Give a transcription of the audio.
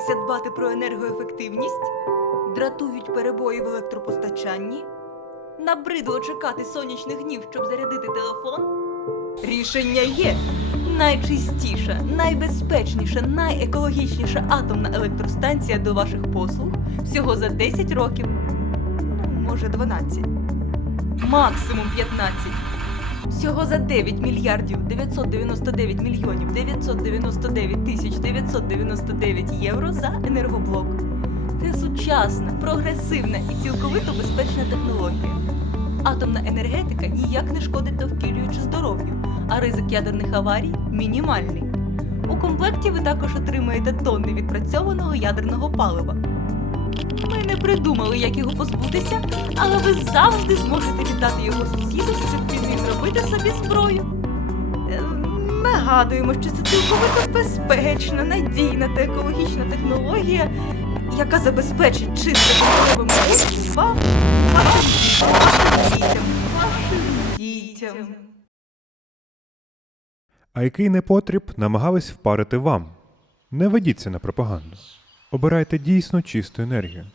навчився дбати про енергоефективність? Дратують перебої в електропостачанні? Набридло чекати сонячних днів, щоб зарядити телефон? Рішення є. Найчистіша, найбезпечніша, найекологічніша атомна електростанція до ваших послуг всього за 10 років. Ну, може, 12. Максимум 15. Всього за 9 мільярдів 999 мільйонів 999 тисяч 999 євро за енергоблок. Це сучасна, прогресивна і цілковито безпечна технологія. Атомна енергетика ніяк не шкодить довкіллю чи здоров'ю, а ризик ядерних аварій мінімальний. У комплекті ви також отримаєте тонни відпрацьованого ядерного палива. Ми не придумали, як його позбутися, але ви завжди зможете віддати його сусіду, щоб міг зробити собі зброю. Е, Нагадуємо, що це цілковито безпечна, надійна та екологічна технологія, яка забезпечить вашим дітям, дітям. А який непотріб намагались впарити вам? Не ведіться на пропаганду. Обирайте дійсно чисту енергію.